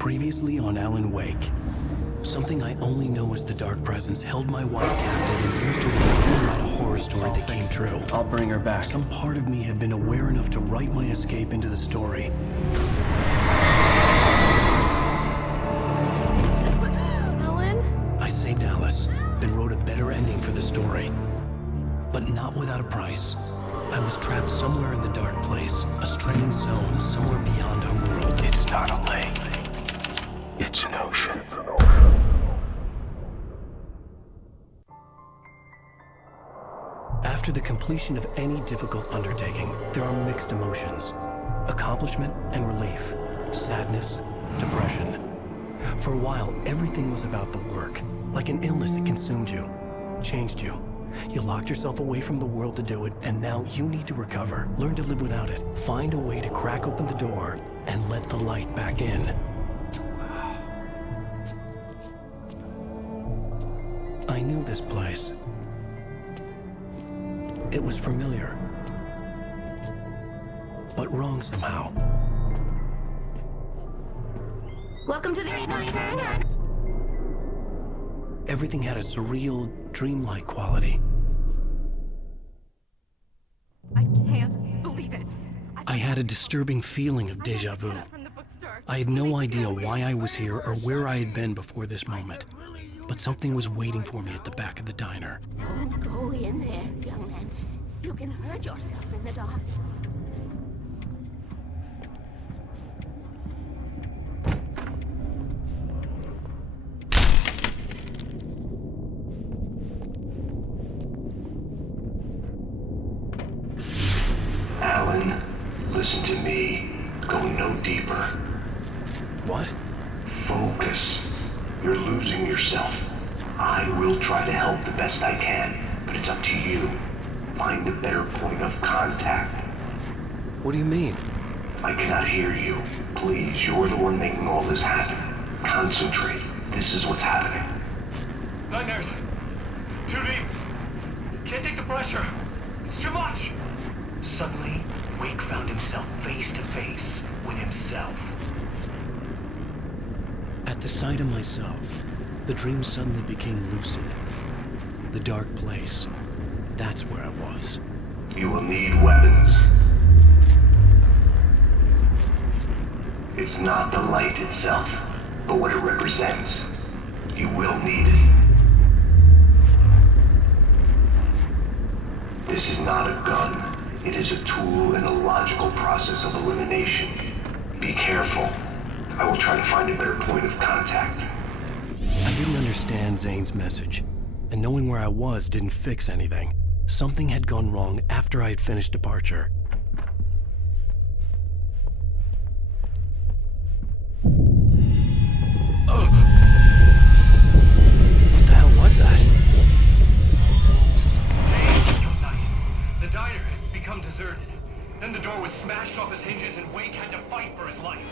Previously on Alan Wake. Something I only know as the Dark Presence held my wife captive and used her to write a horror story that came true. I'll bring her back. Some part of me had been aware enough to write my escape into the story. Alan? I saved Alice, then wrote a better ending for the story. But not without a price. I was trapped somewhere in the dark place, a strange zone somewhere beyond our world. It's not a lake. It's an ocean. After the completion of any difficult undertaking, there are mixed emotions. Accomplishment and relief. Sadness, depression. For a while, everything was about the work. Like an illness, it consumed you, changed you. You locked yourself away from the world to do it, and now you need to recover. Learn to live without it. Find a way to crack open the door and let the light back in. I knew this place. It was familiar, but wrong somehow. Welcome to the... Everything had a surreal, dreamlike quality. I can't believe it. I had a disturbing feeling of deja vu. I had no idea why I was here or where I had been before this moment. But something was waiting for me at the back of the diner. Don't go in there, young man. You can hurt yourself in the dark. Alan, listen to me. Go no deeper. What? Focus. You're losing yourself. I will try to help the best I can, but it's up to you. Find a better point of contact. What do you mean? I cannot hear you. Please, you're the one making all this happen. Concentrate. This is what's happening. Nightmares. Too deep. Can't take the pressure. It's too much. Suddenly, Wake found himself face to face with himself. At the sight of myself, the dream suddenly became lucid. The dark place. That's where I was. You will need weapons. It's not the light itself, but what it represents. You will need it. This is not a gun. It is a tool in a logical process of elimination. Be careful. I will try to find a better point of contact. I didn't understand Zane's message, and knowing where I was didn't fix anything. Something had gone wrong after I had finished departure. What the hell was that? The diner had become deserted. Then the door was smashed off its hinges and Wake had to fight for his life.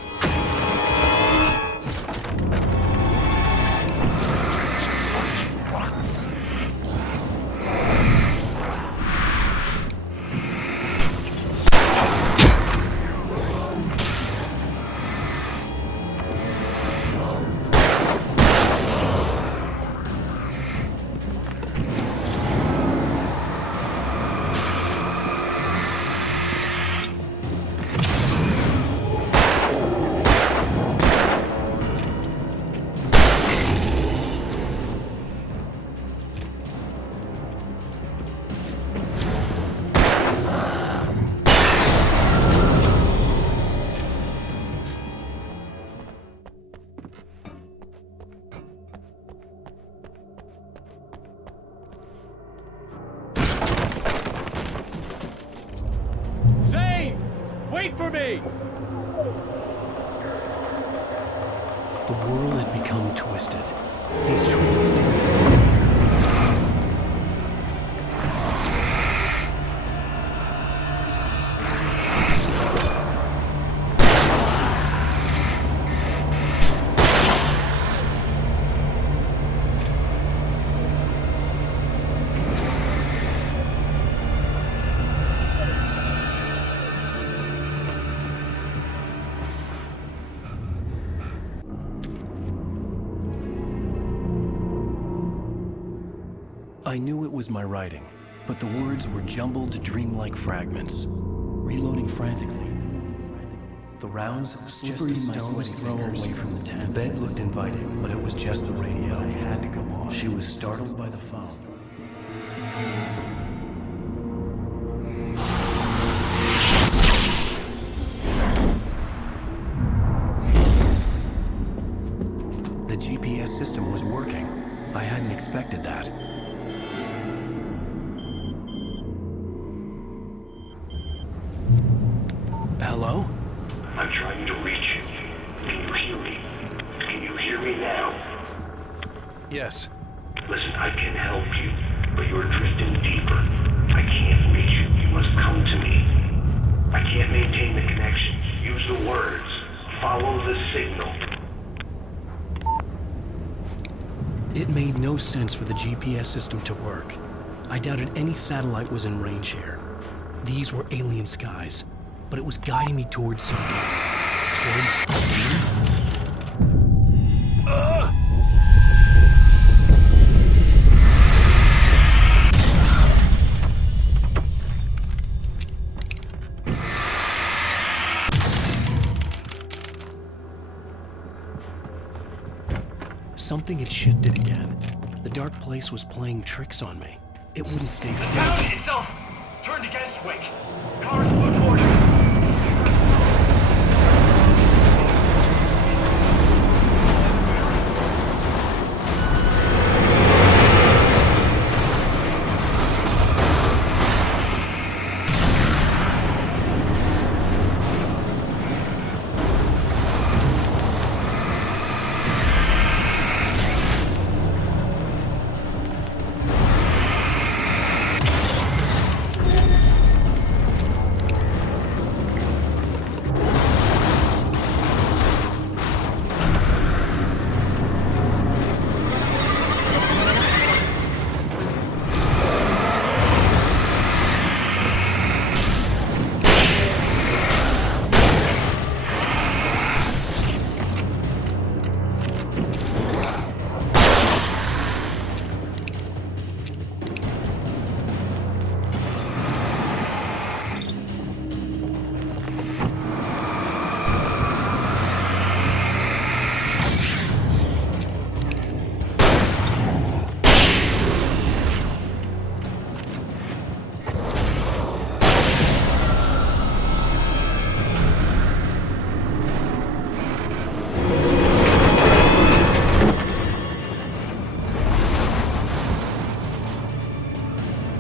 Wait for me! The world had become twisted. These trees didn't belong here. I knew it was my writing, but the words were jumbled, dreamlike fragments. Reloading frantically. The rounds slippery stones throw away from the tent. The bed looked inviting, but it was just the radio. I had to go on. She was startled by the phone. The GPS system was working. I hadn't expected that. Hello? I'm trying to reach you. Can you hear me? Can you hear me now? Yes. Listen, I can help you, but you're drifting deeper. I can't reach you. You must come to me. I can't maintain the connection. Use the words. Follow the signal. It made no sense for the GPS system to work. I doubted any satellite was in range here. These were alien skies, but it was guiding me towards something. Towards something? Something had shifted again. The dark place was playing tricks on me. It wouldn't stay The still. town itself turned against Wake. Cars flew toward him.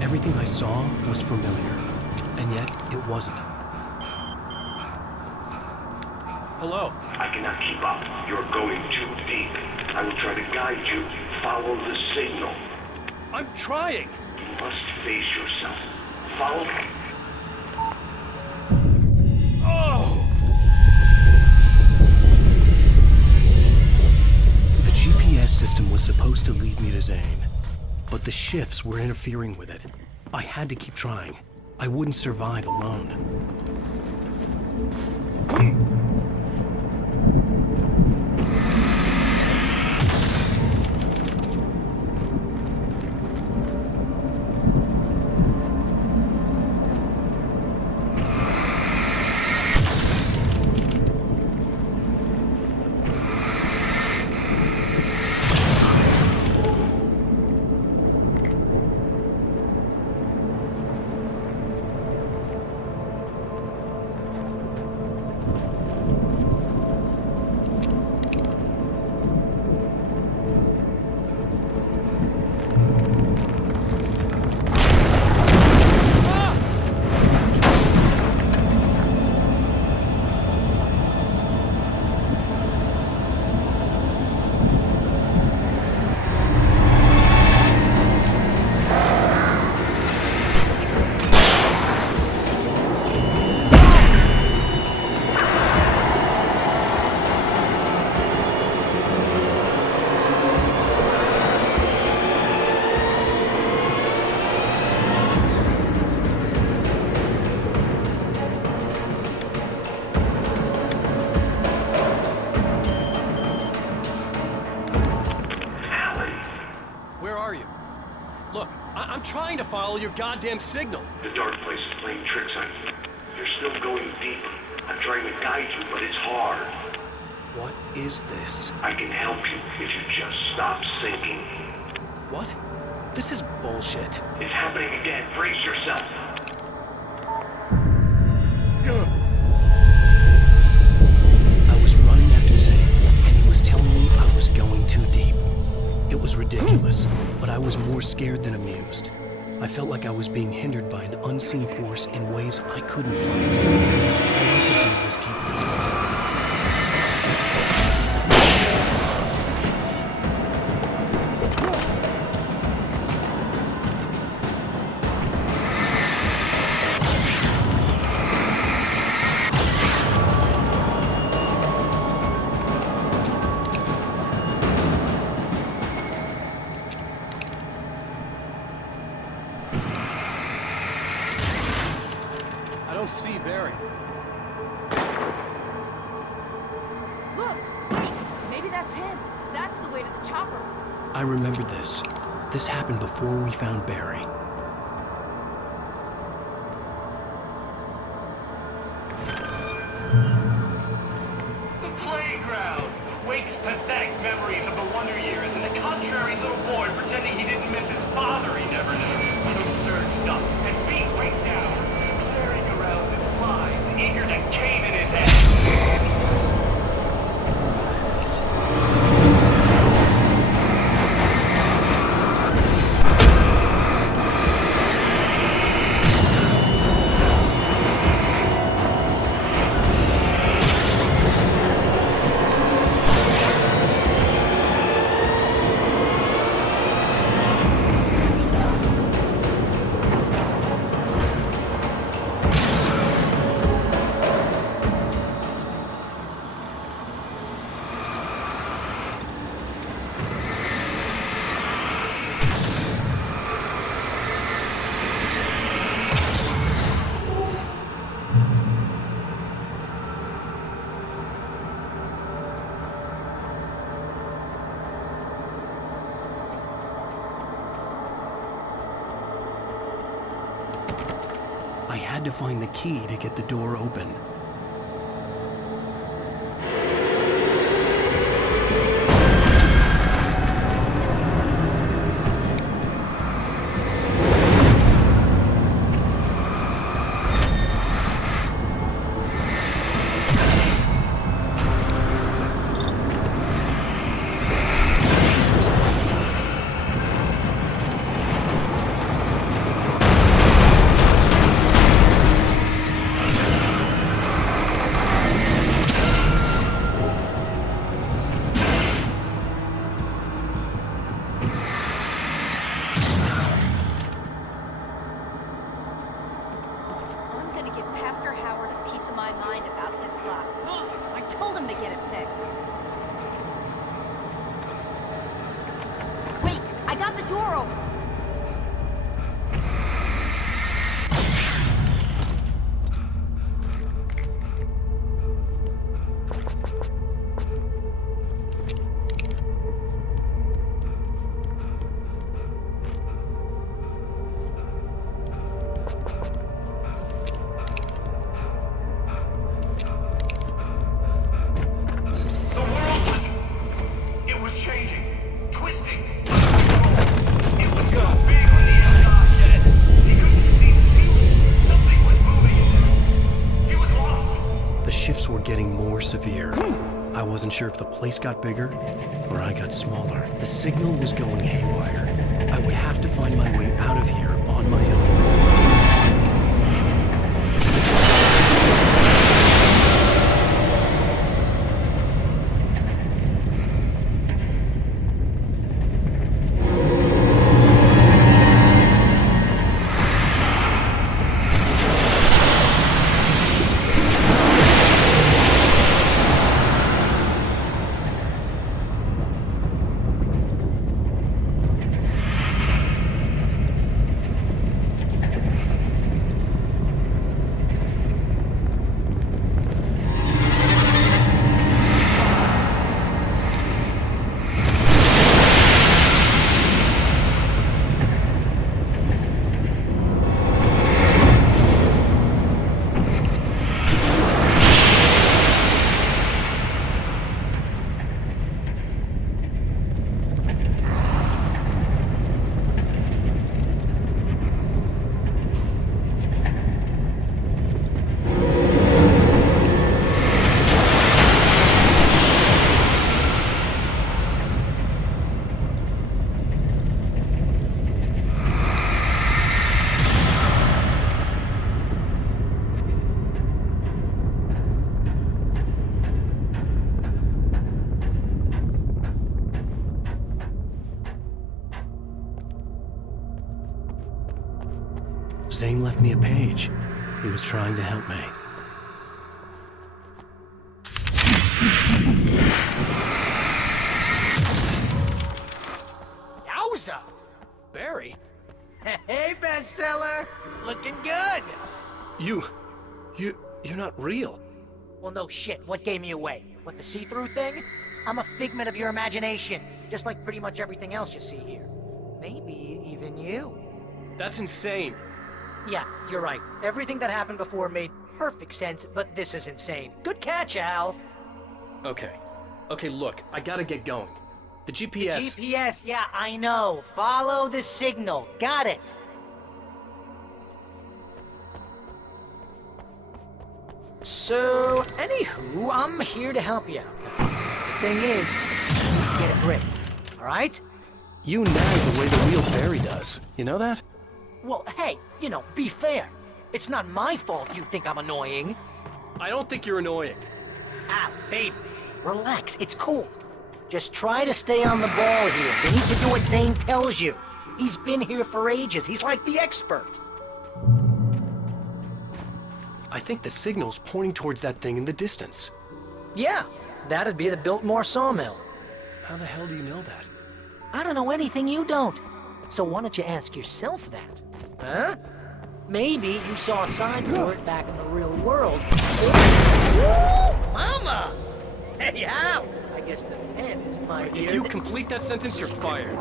Everything I saw was familiar, and yet it wasn't. Hello? I cannot keep up. You're going too deep. I will try to guide you. Follow the signal. I'm trying! You must face yourself. Follow me. Oh! The GPS system was supposed to lead me to Zane, but the shifts were interfering with it. I had to keep trying. I wouldn't survive alone. follow your goddamn signal. The dark place is playing tricks on you. You're still going deeper. I'm trying to guide you, but it's hard. What is this? I can help you if you just stop sinking. What? This is bullshit. It's happening again. Brace yourself. I was running after Zane, and he was telling me I was going too deep. It was ridiculous, but I was more scared than amused. I felt like I was being hindered by an unseen force in ways I couldn't fight. All I could do was keep going. I don't see Barry. Look! Wait! Maybe that's him. That's the way to the chopper. I remembered this. This happened before we found Barry. The playground! Wake's pathetic memories of the Wonder Years and the contrary little boy pretending he didn't miss his father he never knew. Who surged up and beat Wake down, clearing around and slides, eager to cane in his head. I had to find the key to get the door open. I'm gonna give Pastor Howard a piece of my mind about this lock. I told him to get it fixed. Wait! I got the door open! The world was... it was changing, twisting. It was so big on the outside that he couldn't see the ceiling. Something was moving in there. He was lost. The shifts were getting more severe. I wasn't sure if the place got bigger or I got smaller. The signal was going haywire. I would have to find my way out of here on my own. Zane left me a page. He was trying to help me. Yowza! Barry? Hey, bestseller! Looking good! You're not real. Well, no shit. What gave me away? What, the see-through thing? I'm a figment of your imagination, just like pretty much everything else you see here. Maybe even you. That's insane. Yeah, you're right. Everything that happened before made perfect sense, but this is insane. Good catch, Al. Okay. Okay, look, I gotta get going. The GPS... GPS, yeah, I know. Follow the signal. Got it. So, anywho, I'm here to help you out. The thing is, get a grip, alright? You nag the way the real Barry does. You know that? Well, hey, you know, be fair. It's not my fault you think I'm annoying. I don't think you're annoying. Ah, baby, relax, it's cool. Just try to stay on the ball here. You need to do what Zane tells you. He's been here for ages. He's like the expert. I think the signal's pointing towards that thing in the distance. Yeah, that'd be the Biltmore sawmill. How the hell do you know that? I don't know anything you don't. So why don't you ask yourself that? Huh? Maybe you saw a sign for it back in the real world. Ooh, Mama! Hey, Al! I guess the pen is my If dear. you complete that sentence, you're fired.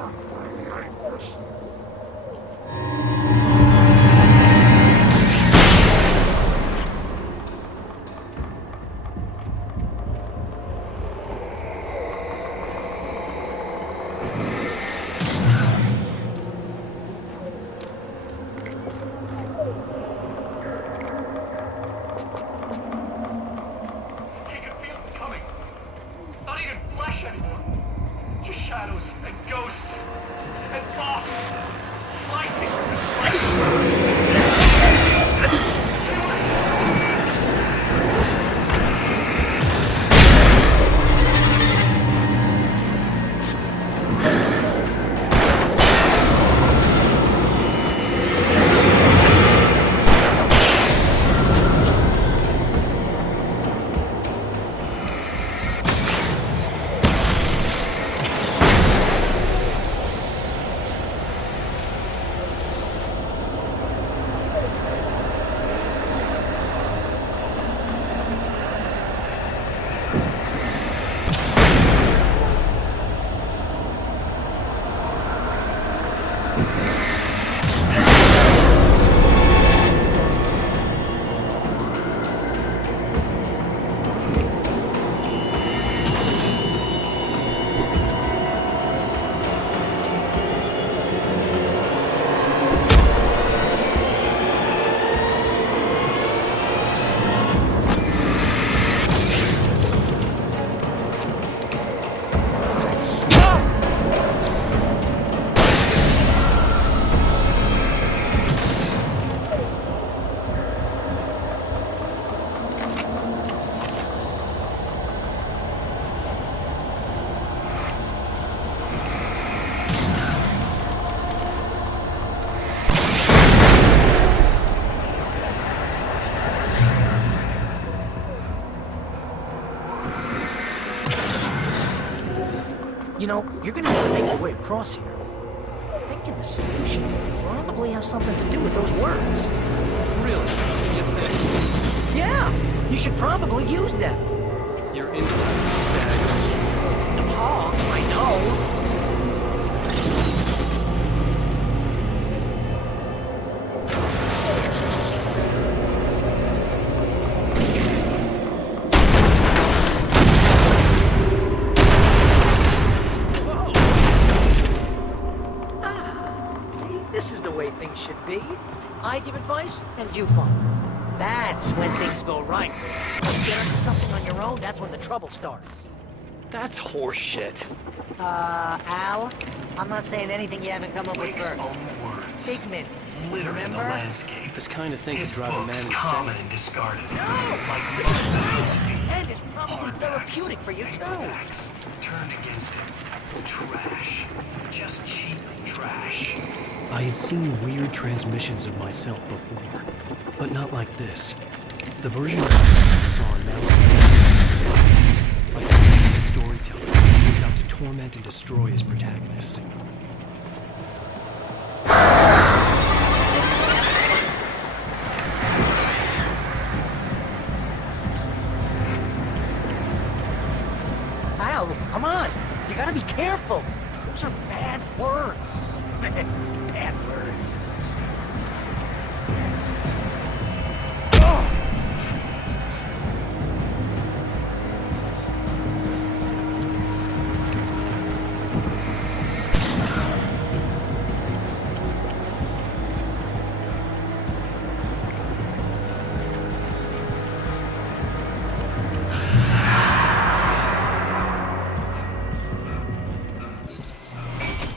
You can feel it coming. Not even flesh anymore. Just shadows and ghosts and thoughts slicing through the flesh. You know, you're gonna have to make your way across here. I'm thinking the solution probably has something to do with those words. Really? You think? Yeah, you should probably use them. Your insight is staggering. Oh, I know. This is the way things should be. I give advice, and you follow. That's when things go right. When you get into something on your own, that's when the trouble starts. That's horseshit. Al, I'm not saying anything you haven't come up with Wake's first. own words. Figment. Litter in the Remember? landscape. This kind of thing His could drive a man books insane. common and discarded. No! Like This is most right! philosophy. And it's is probably therapeutic for you, too. Facts turned against him. Trash. Just cheap trash. I had seen weird transmissions of myself before, but not like this. The version of myself I saw now seemed like a storyteller who was out to torment and destroy his protagonist. Al, come on. You gotta be careful. Those are bad words. Bad words.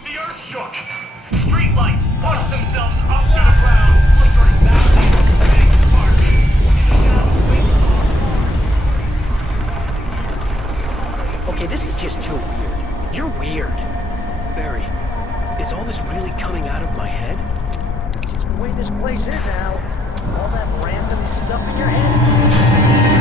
The earth shook. Streetlights pushed themselves up to the ground, flickering badly into the big spark. The shadows waited. Okay, this is just too weird. You're weird. Barry, is all this really coming out of my head? Just the way this place is, Al. All that random stuff in your head.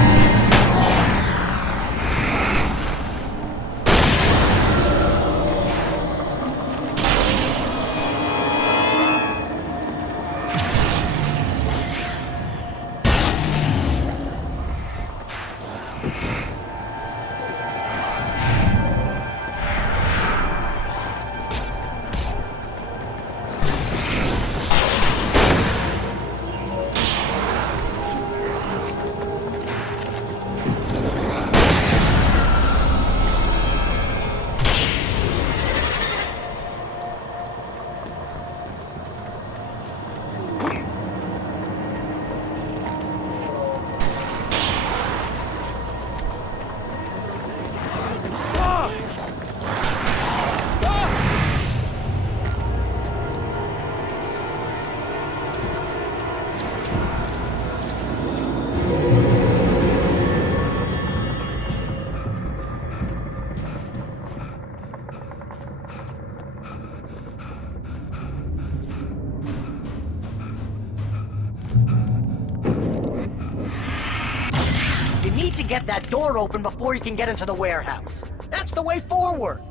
You need to get that door open before you can get into the warehouse. That's the way forward.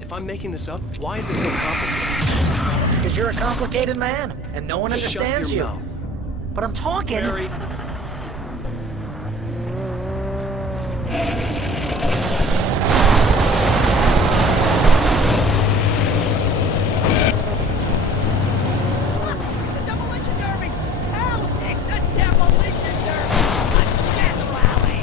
If I'm making this up, why is it so complicated? Because you're a complicated man, and no one understands Shut you. your mouth. But I'm talking. Barry, It's a demolition derby! Hell, it's a demolition derby! A death rally!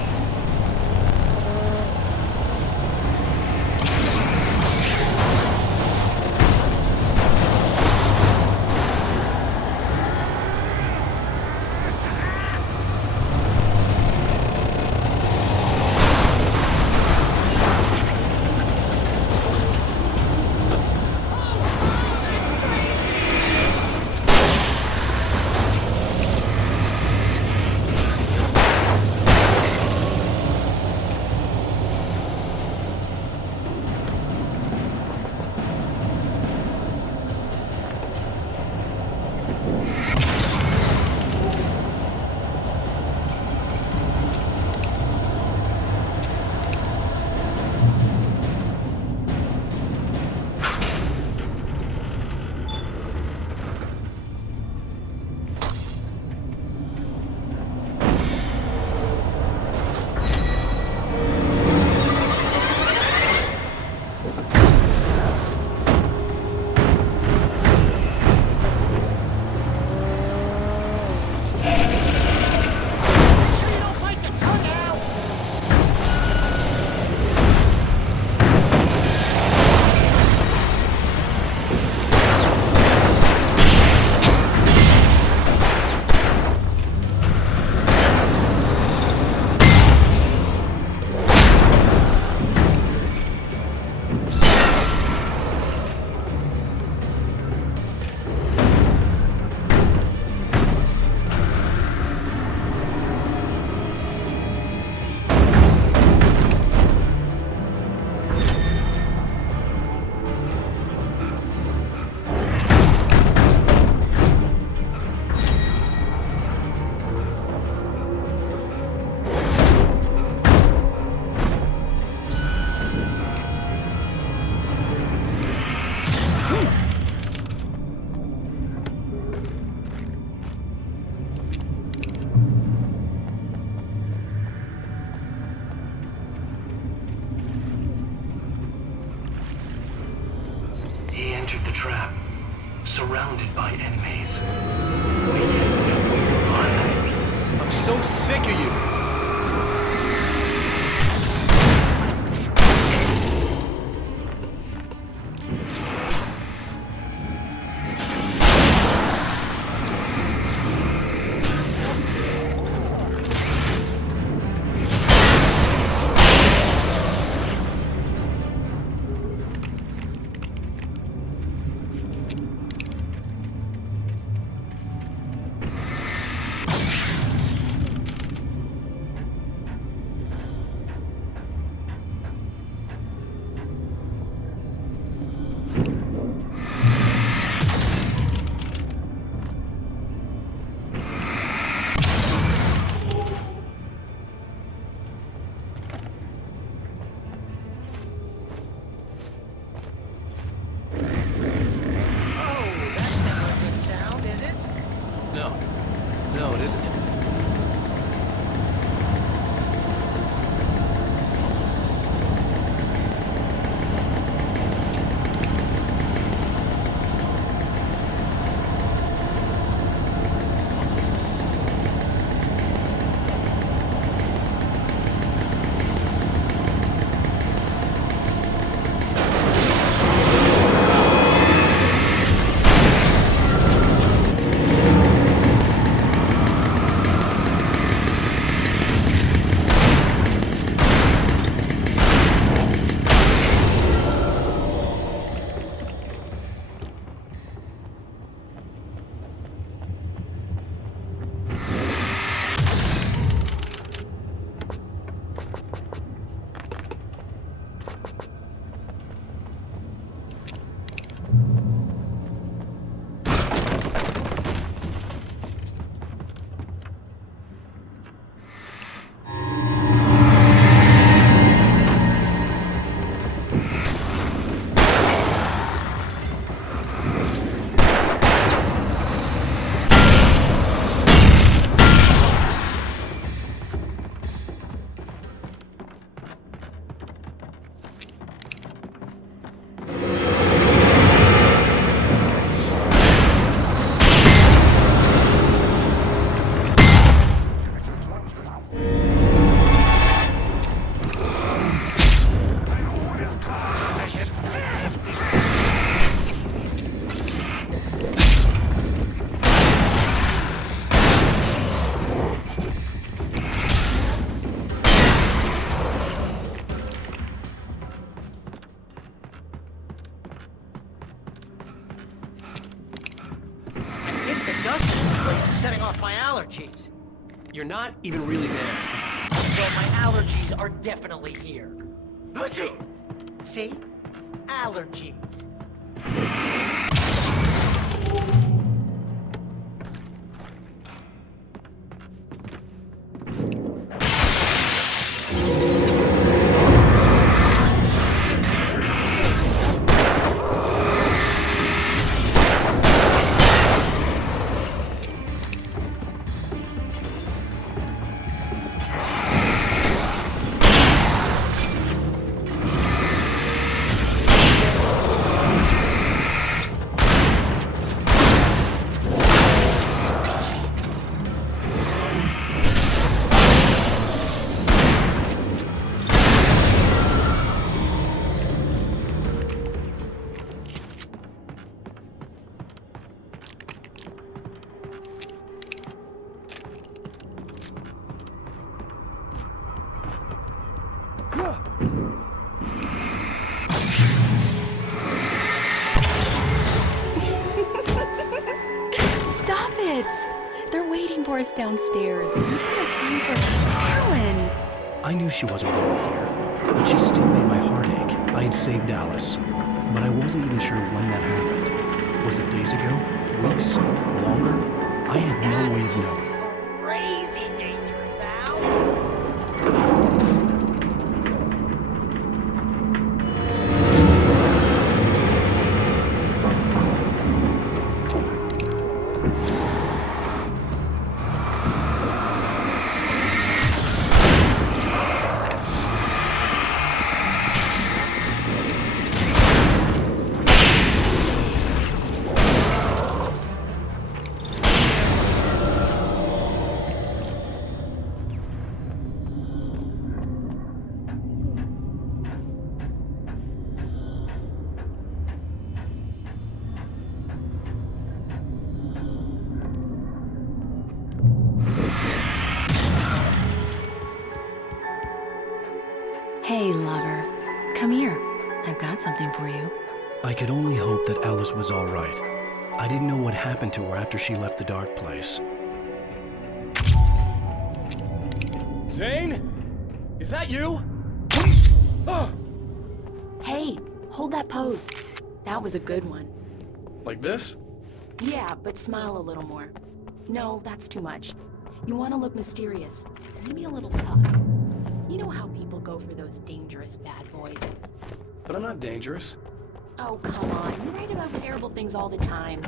surrounded by enemies. We can on it. I'm so sick of you. No, it isn't. Setting off my allergies. You're not even really there. Well, my allergies are definitely here. See? Allergies. Stop it! They're waiting for us downstairs. We don't have time for Alan. I knew she wasn't really here, but she still made my heart ache. I had saved Alice, but I wasn't even sure when that happened. Was it days ago? Weeks? Longer? I had no way of knowing. Crazy dangerous, Al. Hey, lover. Come here. I've got something for you. I could only hope that Alice was all right. I didn't know what happened to her after she left the dark place. Zane? Is that you? Hey, hold that pose. That was a good one. Like this? Yeah, but smile a little more. No, that's too much. You want to look mysterious. Maybe a little tough. You know how people go for those dangerous bad boys. But I'm not dangerous. Oh, come on. You write about terrible things all the time.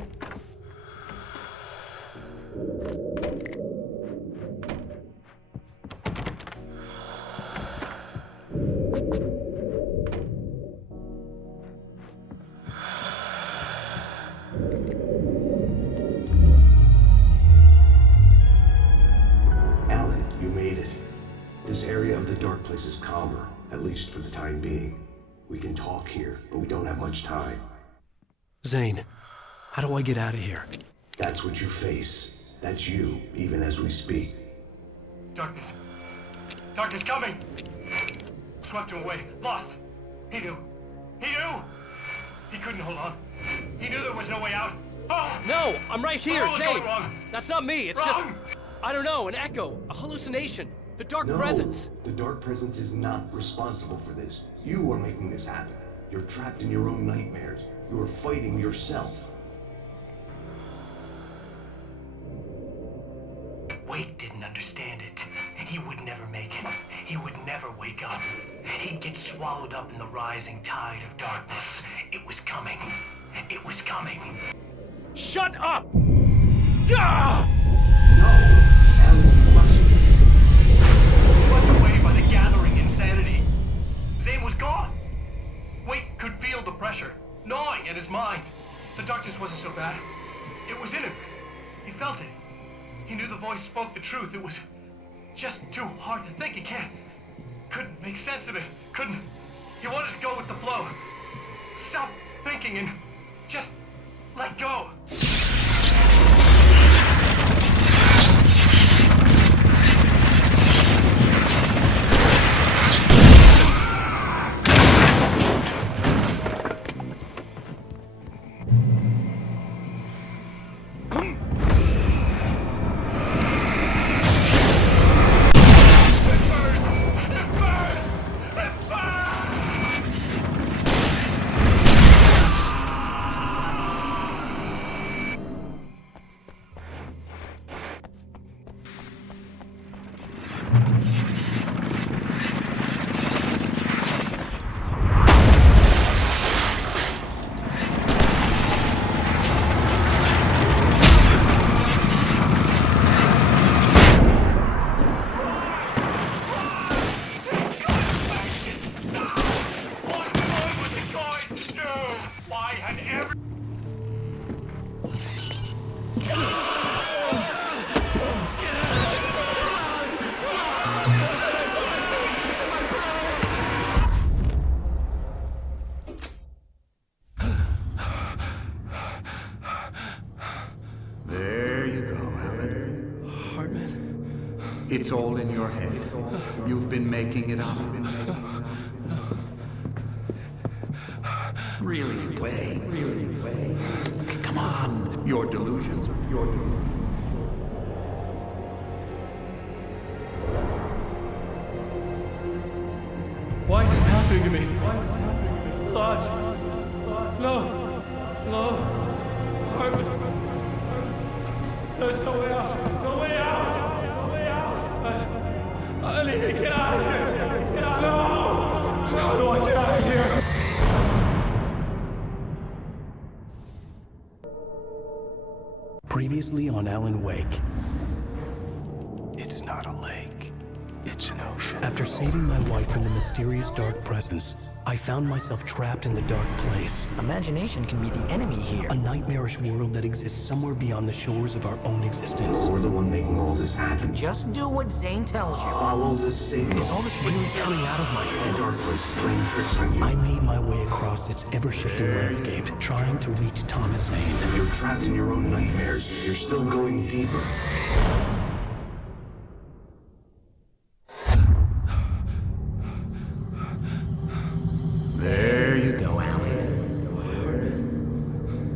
Alan, you made it. This area of the dark place is calmer, at least for the time being. We can talk here, but we don't have much time. Zane, how do I get out of here? That's what you face. That's you, even as we speak. Darkness. Darkness coming! Swept him away. Lost. He knew. He knew! He couldn't hold on. He knew there was no way out. Oh! No, I'm right here, What was Zane. going wrong? That's not me. It's just, Wrong! I don't know, an echo, a hallucination, the dark No, presence. the dark presence is not responsible for this. You are making this happen. You're trapped in your own nightmares. You are fighting yourself. Wade didn't understand it. He would never make it. He would never wake up. He'd get swallowed up in the rising tide of darkness. It was coming. It was coming. Shut up! Alan, you must. Swept away by the gathering insanity. Zane was gone. Wade could feel the pressure, gnawing at his mind. The darkness wasn't so bad. It was in him. He felt it. He knew the voice spoke the truth. It was just too hard to think. He couldn't make sense of it. He wanted to go with the flow. Stop thinking and just let go. There you go, Alan. Hartman? It's all in your head. You've been making it up. Really, Wade. Come on. Your delusions. Why is this happening to me? Lodge. No. Hartman. There's no way out. No way out. No way out. I need to get out of here. Get out. No. How do I get out of here? Previously on Alan Wake. It's not a lake. It's an ocean. After saving my wife from the mysterious dark presence, I found myself trapped in the dark place. Imagination can be the enemy here. A nightmarish world that exists somewhere beyond the shores of our own existence. We're the one making all this happen. Just do what Zane tells you. Follow the signal. Is all this really coming out of my The head? dark place is playing tricks on you. I made my way across its ever-shifting landscape, trying to reach Thomas Zane. You're trapped in your own nightmares. You're still going deeper.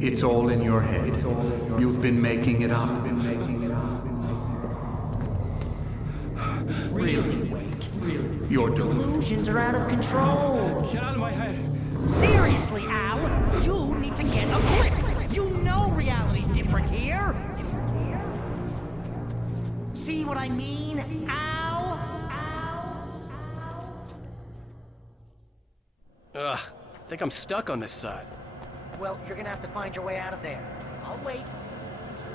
It's all in your head. You've been making it up. Really, Wake? Your Delusions are out of control. Get out of my head. Seriously, Al, you need to get a grip. You know reality's different here. See what I mean, Al? Ugh, I think I'm stuck on this side. Well, you're gonna have to find your way out of there. I'll wait. Just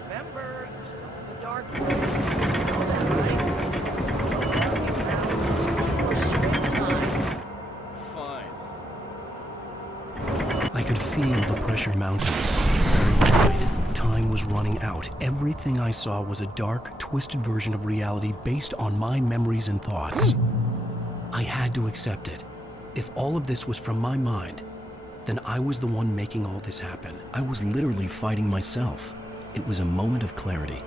remember, you're still in the dark place. All that right? Fine. I could feel the pressure mounting. Barry was right. Time was running out. Everything I saw was a dark, twisted version of reality based on my memories and thoughts. I had to accept it. If all of this was from my mind, then I was the one making all this happen. I was literally fighting myself. It was a moment of clarity.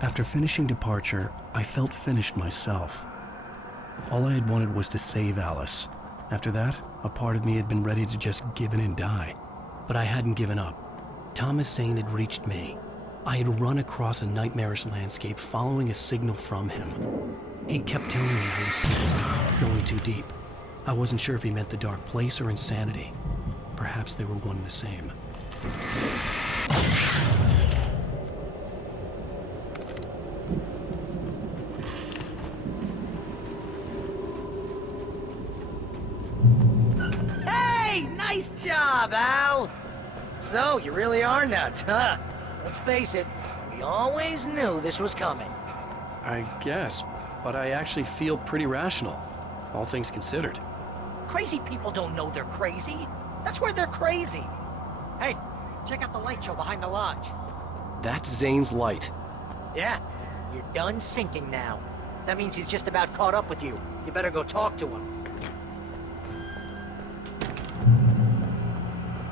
After finishing Departure, I felt finished myself. All I had wanted was to save Alice. After that, a part of me had been ready to just give in and die. But I hadn't given up. Thomas Zane had reached me. I had run across a nightmarish landscape following a signal from him. He kept telling me I was sick, going too deep. I wasn't sure if he meant the dark place or insanity. Perhaps they were one and the same. Nice job, Al! So, you really are nuts, huh? Let's face it, we always knew this was coming. I guess, but I actually feel pretty rational, all things considered. Crazy people don't know they're crazy. That's where they're crazy. Hey, check out the light show behind the lodge. That's Zane's light. Yeah, you're done sinking now. That means he's just about caught up with you. You better go talk to him.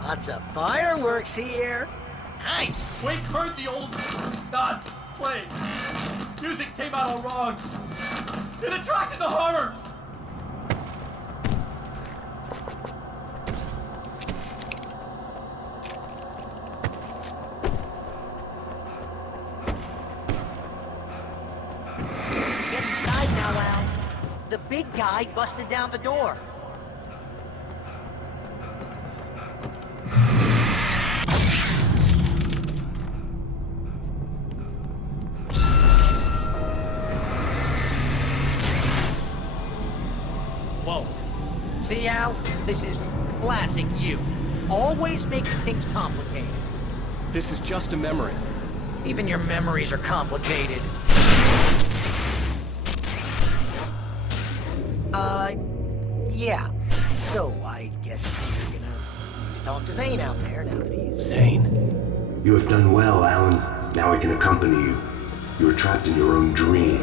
Lots of fireworks here. Nice. Wake heard the old gods play. Music came out all wrong. It attracted the horrors. Get inside now, Al. The big guy busted down the door. See, Al? This is classic you. Always making things complicated. This is just a memory. Even your memories are complicated. Yeah. So, I guess you're gonna talk to Zane out there now that he's... Zane? You have done well, Alan. Now I can accompany you. You are trapped in your own dream.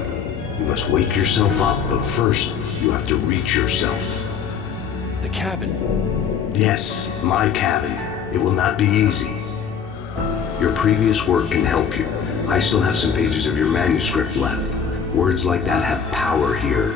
You must wake yourself up, but first, you have to reach yourself. The cabin. Yes, my cabin. It will not be easy. Your previous work can help you. I still have some pages of your manuscript left. Words like that have power here.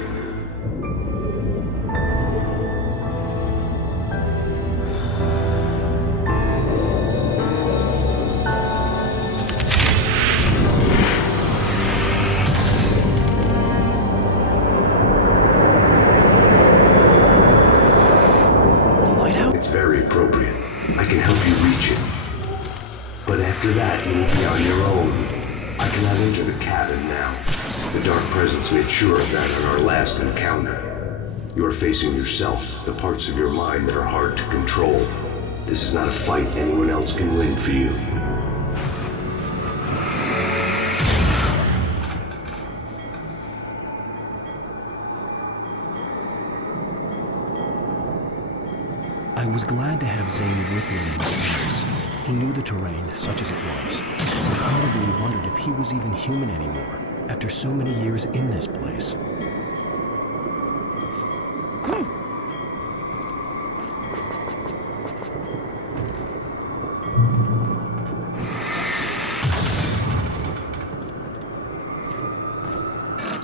It's very appropriate. I can help you reach it. But after that, you will be on your own. I cannot enter the cabin now. The Dark Presence made sure of that in our last encounter. You are facing yourself, the parts of your mind that are hard to control. This is not a fight anyone else can win for you. was glad to have Zane with me in this place. He knew the terrain, such as it was, and probably wondered if he was even human anymore after so many years in this place.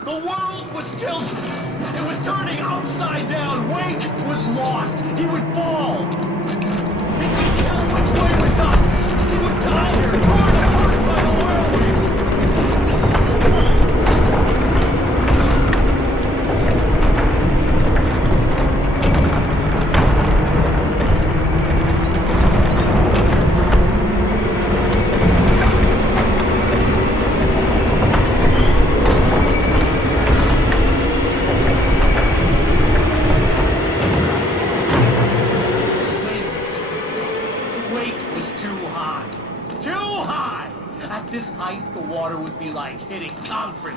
The world was tilted. It was turning upside down. Wake was lost. He would fall. He couldn't tell which way was up. He would die here, torn apart by the whirlwind. Would be like hitting concrete.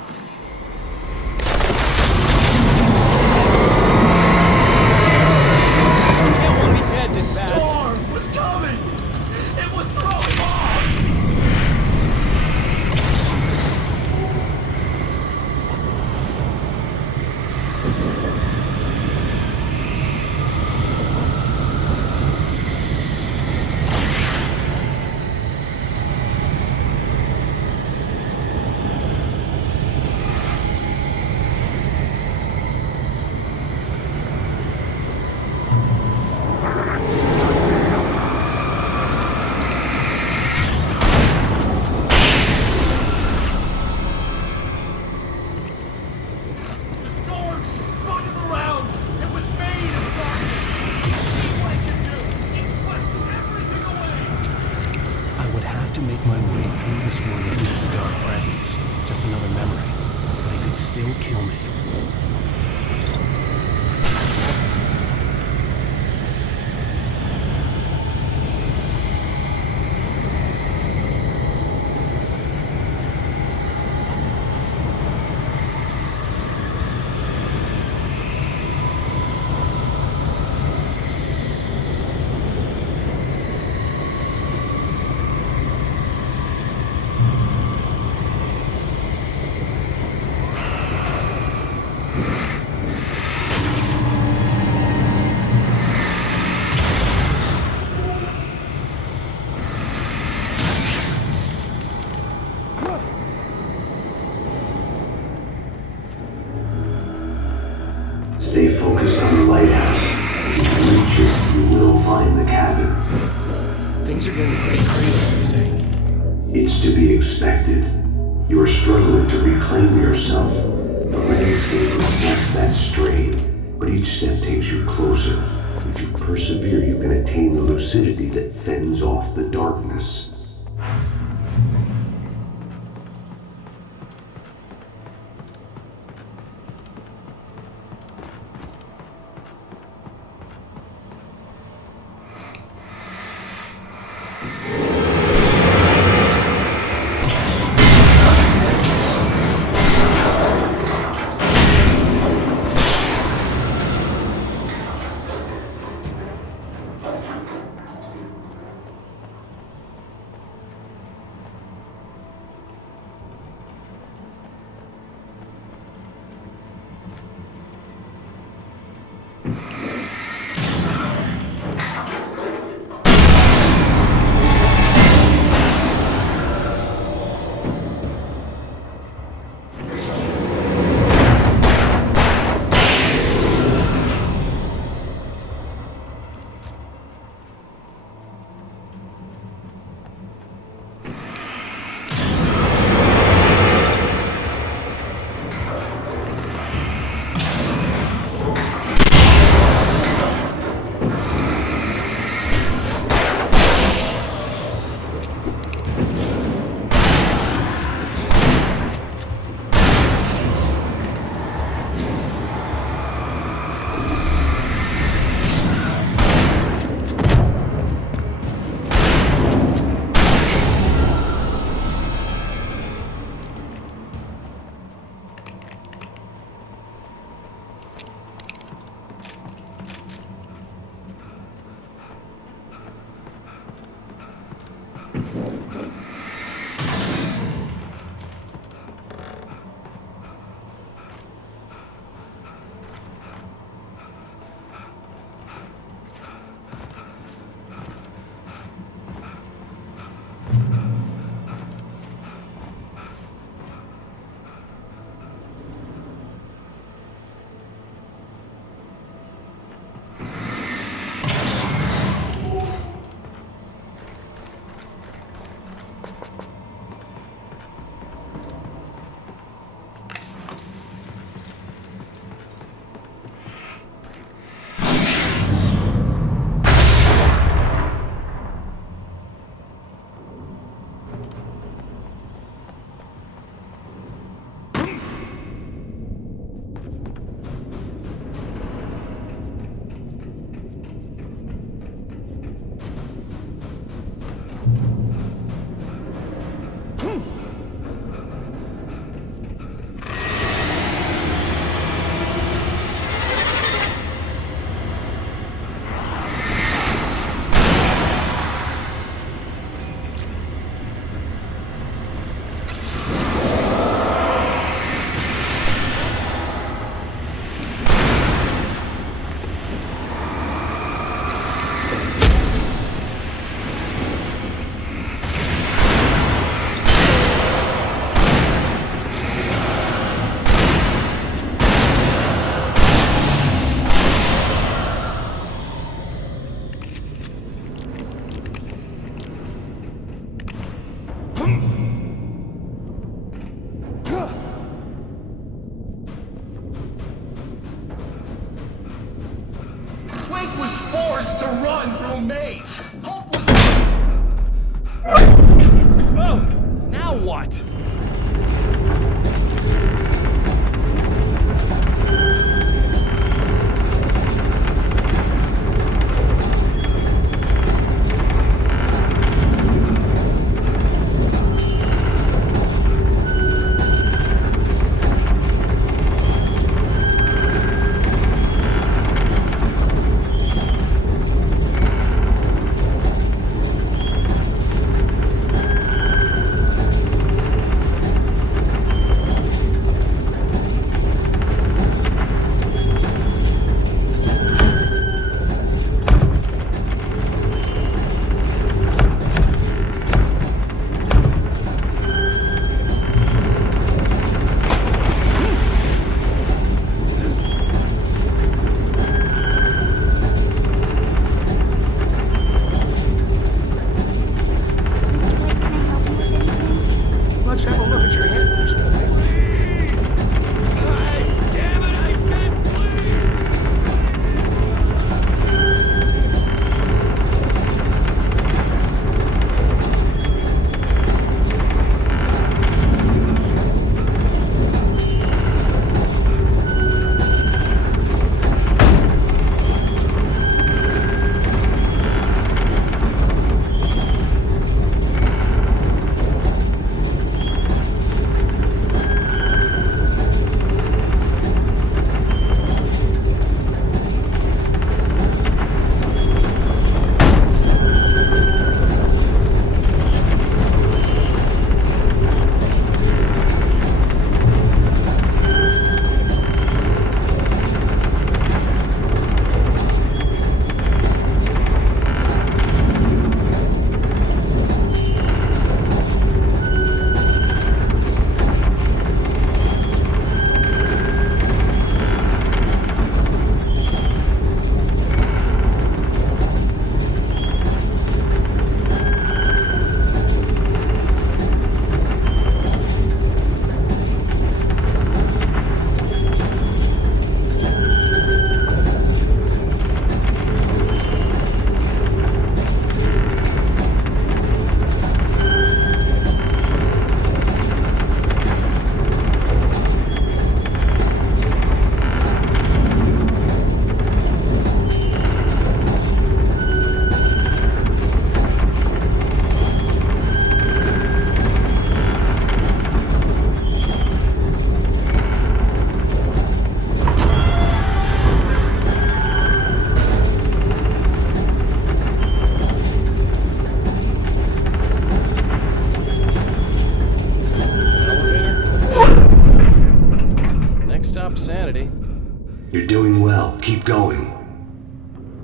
Can't want me dead this bad. Storm was coming. It would throw him off. Still kill me. Stay focused on the lighthouse. If you reach it, you will find the cabin. Things are getting pretty crazy, Zane. It's to be expected. You are struggling to reclaim yourself. The landscape reflects that strain, but each step takes you closer. If you persevere, you can attain the lucidity that fends off the darkness. sanity. You're doing well. Keep going.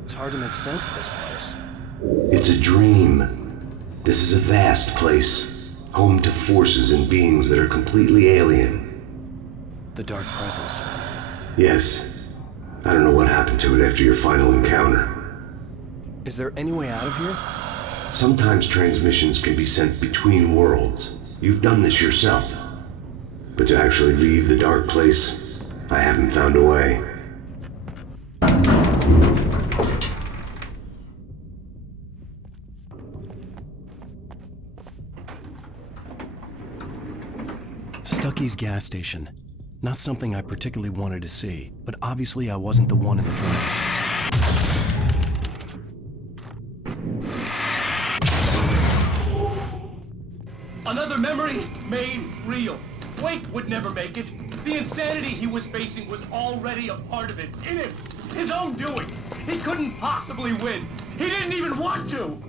It's hard to make sense of this place. It's a dream. This is a vast place, home to forces and beings that are completely alien. The Dark Presence. Yes. I don't know what happened to it after your final encounter. Is there any way out of here? Sometimes transmissions can be sent between worlds. You've done this yourself. But to actually leave the dark place, I haven't found a way. Stucky's gas station. Not something I particularly wanted to see, but obviously I wasn't the one in the dress. Another memory made real. Wake would never make it. The insanity he was facing was already a part of it, in him. His own doing. He couldn't possibly win. He didn't even want to.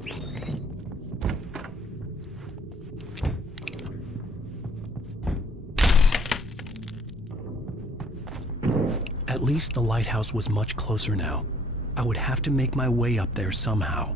At least the lighthouse was much closer now. I would have to make my way up there somehow.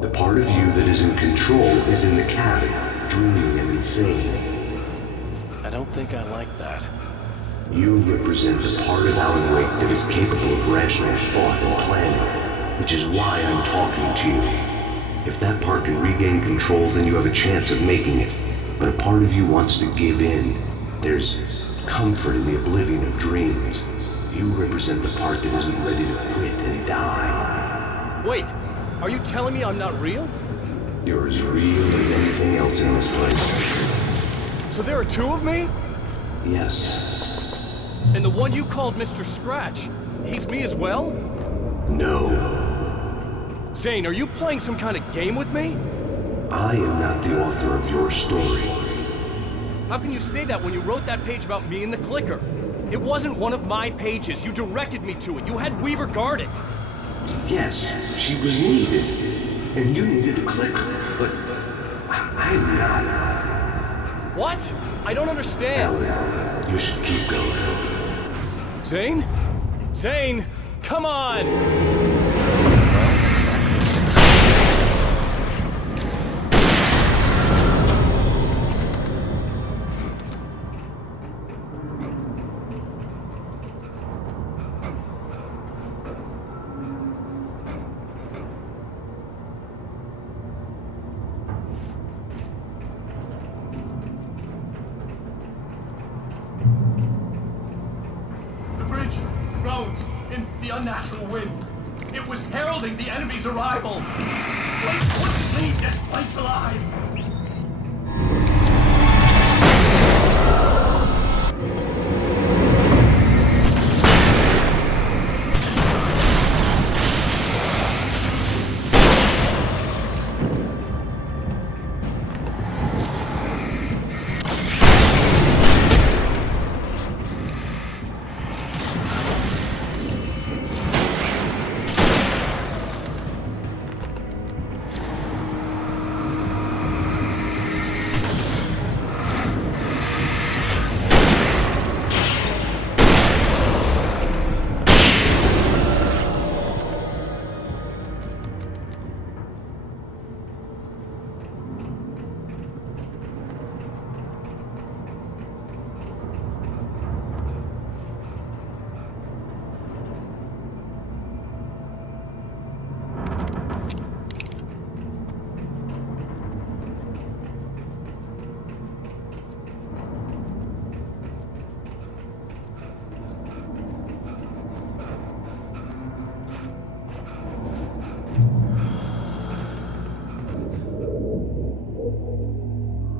The part of you that is in control is in the cabin, dreaming and insane. I don't think I like that. You represent the part of Alan Wake that is capable of rational thought and planning, which is why I'm talking to you. If that part can regain control, then you have a chance of making it. But a part of you wants to give in. There's comfort in the oblivion of dreams. You represent the part that isn't ready to quit and die. Wait, are you telling me I'm not real? You're as real as anything else in this place. So there are two of me? Yes. And the one you called Mr. Scratch, he's me as well? No. Zane, are you playing some kind of game with me? I am not the author of your story. How can you say that when you wrote that page about me in the clicker? It wasn't one of my pages. You directed me to it. You had Weaver guard it. Yes, she was needed. And you needed the clicker, but I'm not. What? I don't understand. Alan, you should keep going. Zane? Zane, come on! unnatural wind. It was heralding the enemy's arrival. Wait, wouldn't leave this place alive.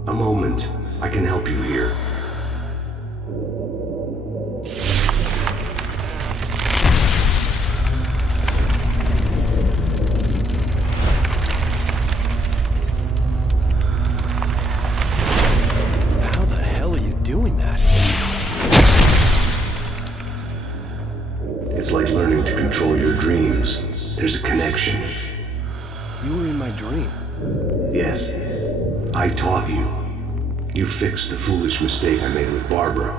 A moment. I can help you here. How the hell are you doing that? It's like learning to control your dreams. There's a connection. You were in my dream. Yes. I taught you. You fixed the foolish mistake I made with Barbara.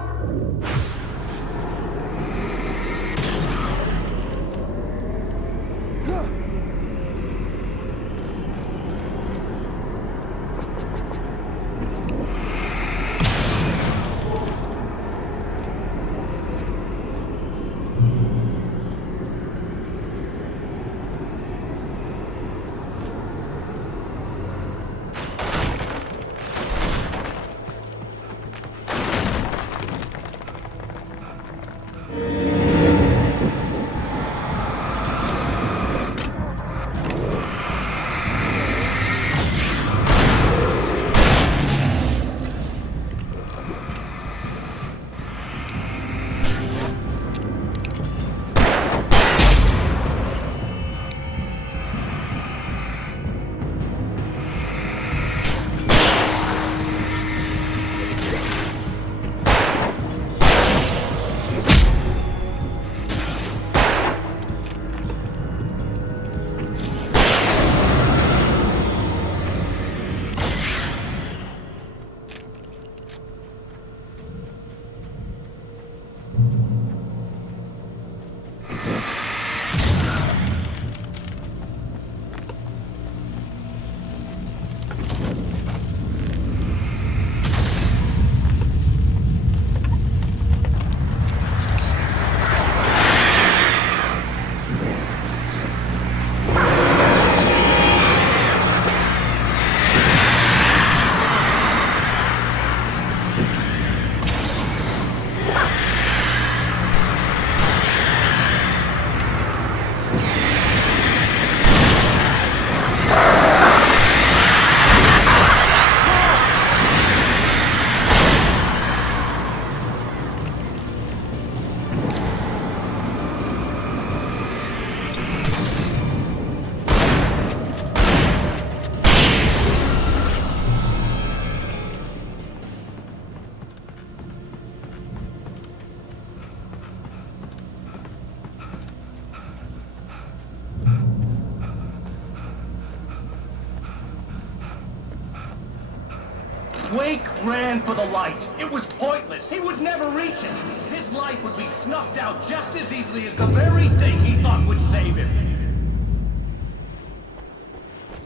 Wake ran for the light. It was pointless. He would never reach it. His life would be snuffed out just as easily as the very thing he thought would save him.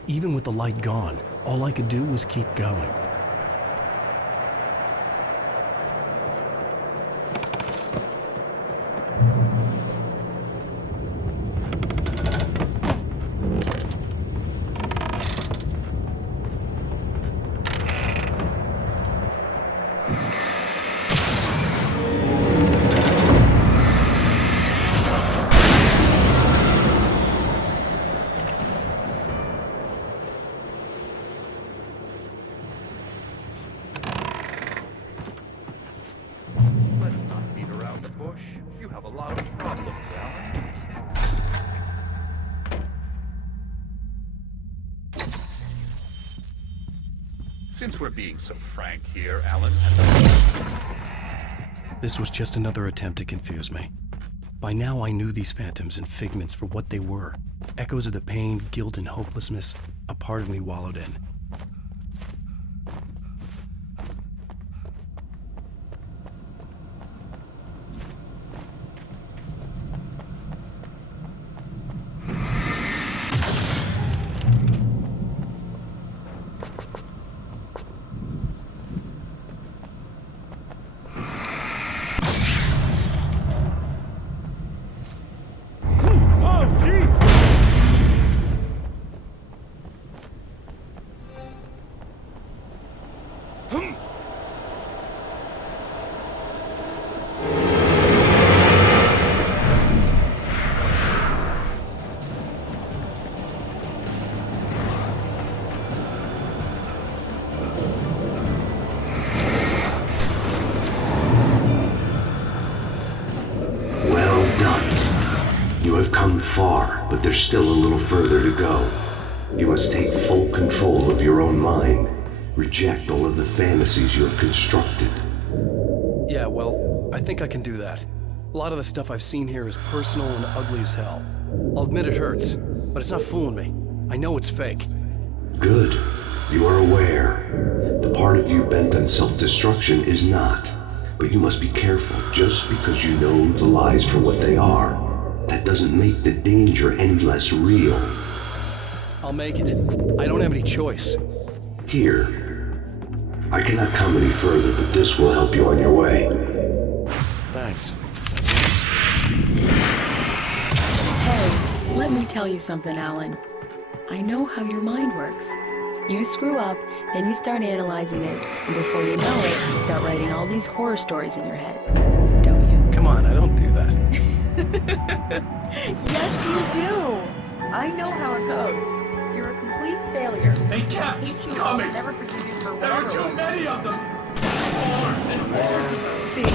Even with the light gone, all I could do was keep going. Since we're being so frank here, Alan, This was just another attempt to confuse me. By now I knew these phantoms and figments for what they were. Echoes of the pain, guilt, and hopelessness a part of me wallowed in. Far, but there's still a little further to go. You must take full control of your own mind. Reject all of the fantasies you have constructed. Yeah, well, I think I can do that. A lot of the stuff I've seen here is personal and ugly as hell. I'll admit it hurts, but it's not fooling me. I know it's fake. Good. You are aware. The part of you bent on self-destruction is not. But you must be careful. Just because you know the lies for what they are, that doesn't make the danger any less real. I'll make it. I don't have any choice. Here. I cannot come any further, but this will help you on your way. Thanks. Hey, let me tell you something, Alan. I know how your mind works. You screw up, then you start analyzing it, and before you know it, you start writing all these horror stories in your head. Don't you? Come on, I don't do that. Yes, you do. I know how it goes. You're a complete failure. They kept coming. I'll never forgive you for There whatever. were too many of them. More and more. See? It's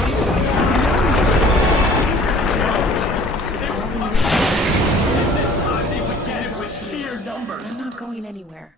all in your head. This time they would get it with sheer numbers. I'm not going anywhere.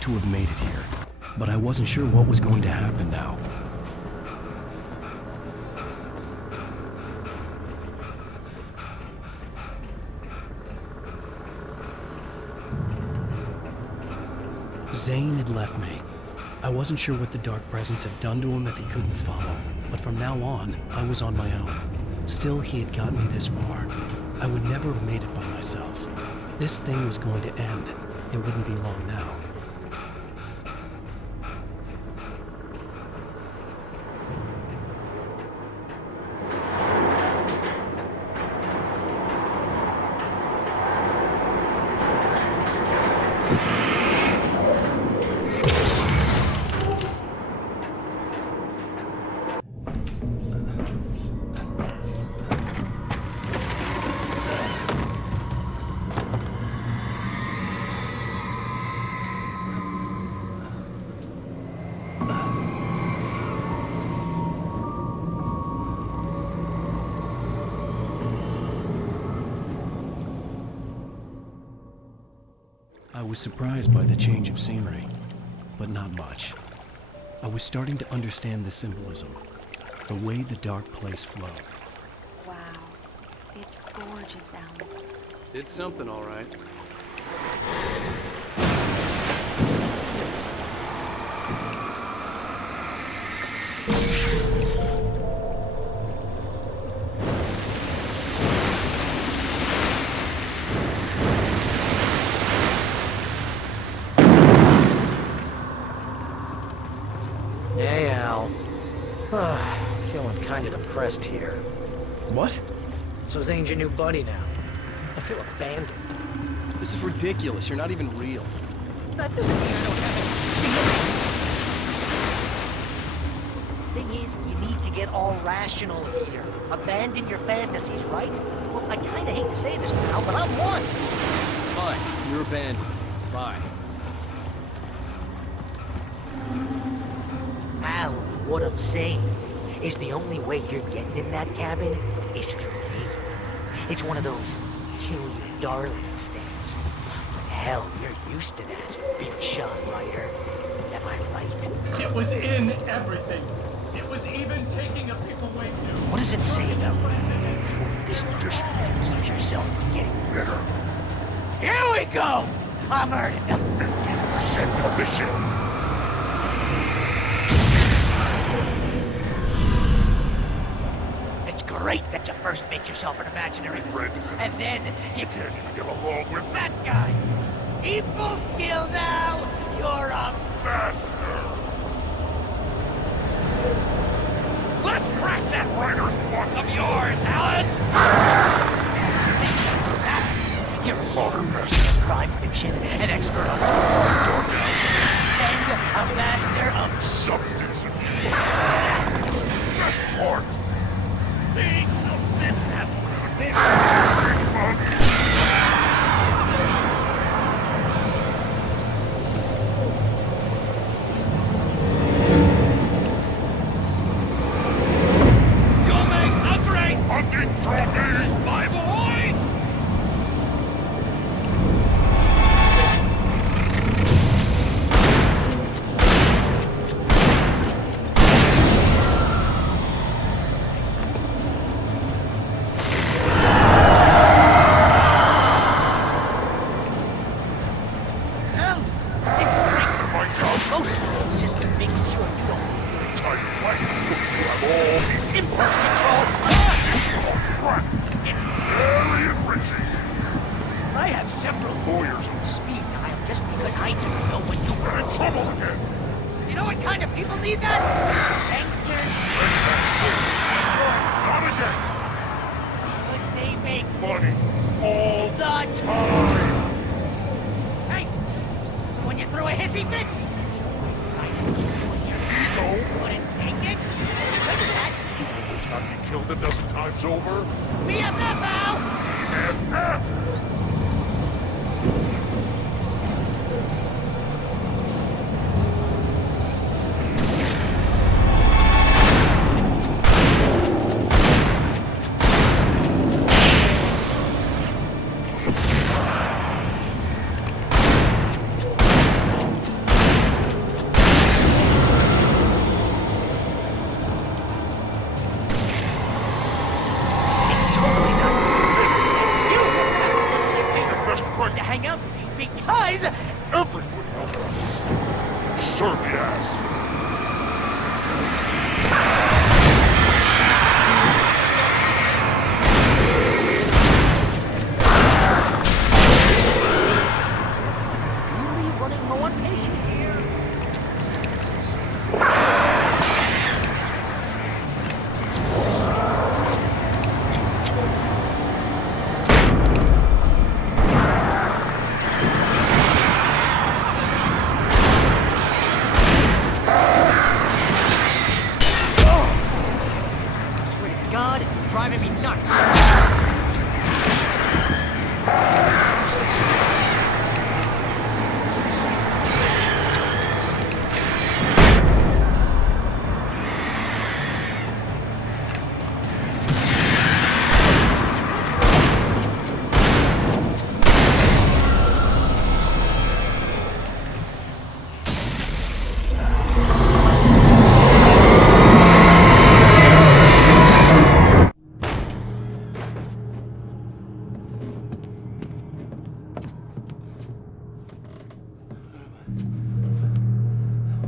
hoped to have made it here, but I wasn't sure what was going to happen now. Zane had left me. I wasn't sure what the dark presence had done to him if he couldn't follow, but from now on, I was on my own. Still, he had gotten me this far. I would never have made it by myself. This thing was going to end. It wouldn't be long now. I was surprised by the change of scenery, but not much. I was starting to understand the symbolism, the way the dark place flowed. Wow. It's gorgeous, Alan. It's something, all right. Hey, Al. Feeling kind of depressed here. What? So Zane's your new buddy now. I feel abandoned. This is ridiculous. You're not even real. That doesn't mean I don't have any feelings. Thing is, you need to get all rational here. Abandon your fantasies, right? Well, I kind of hate to say this, pal, but I'm one. Fine. You're abandoned. Bye. Al, what I'm saying is the only way you're getting in that cabin is through me. It's one of those kill your darlings things. But hell, you're used to that, big shot writer. Am I right? It was in everything. It was even taking a people away too. What does it say about when this just keeps yourself from getting bitter? Here we go! I'm earning a 50% commission. Great that you first make yourself an imaginary friend, and then you can't even get along with that guy. People skills, Al! You're a master! Let's crack that writer's block of yours, Alan! You're a modern master of crime fiction, an expert on dark and a master of substance. Best part. Being so business. Coming, Andre! Hunting trophy! Bye, boys! Really running low on patience here. Swear to God, it's driving me nuts.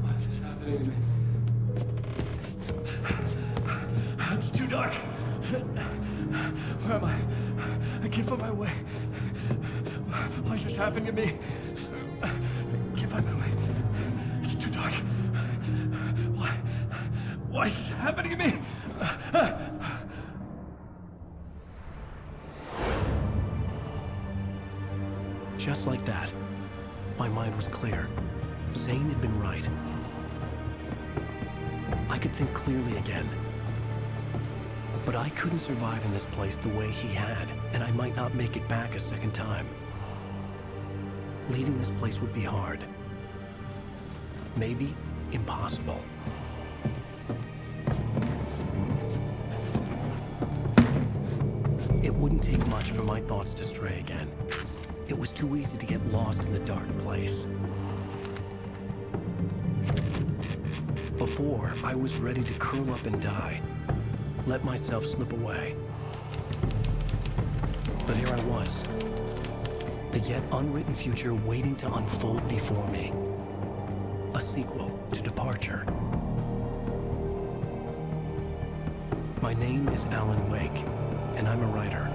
Why is this happening to me? It's too dark. Where am I? I can't find my way. Why is this happening to me? I can't find my way. It's too dark. Why is this happening to me? Just like that, my mind was clear. Zane had been right. I could think clearly again. But I couldn't survive in this place the way he had, and I might not make it back a second time. Leaving this place would be hard. Maybe impossible. It wouldn't take much for my thoughts to stray again. It was too easy to get lost in the dark place. Before, I was ready to curl up and die, let myself slip away. But here I was, the yet unwritten future waiting to unfold before me. A sequel to Departure. My name is Alan Wake, and I'm a writer.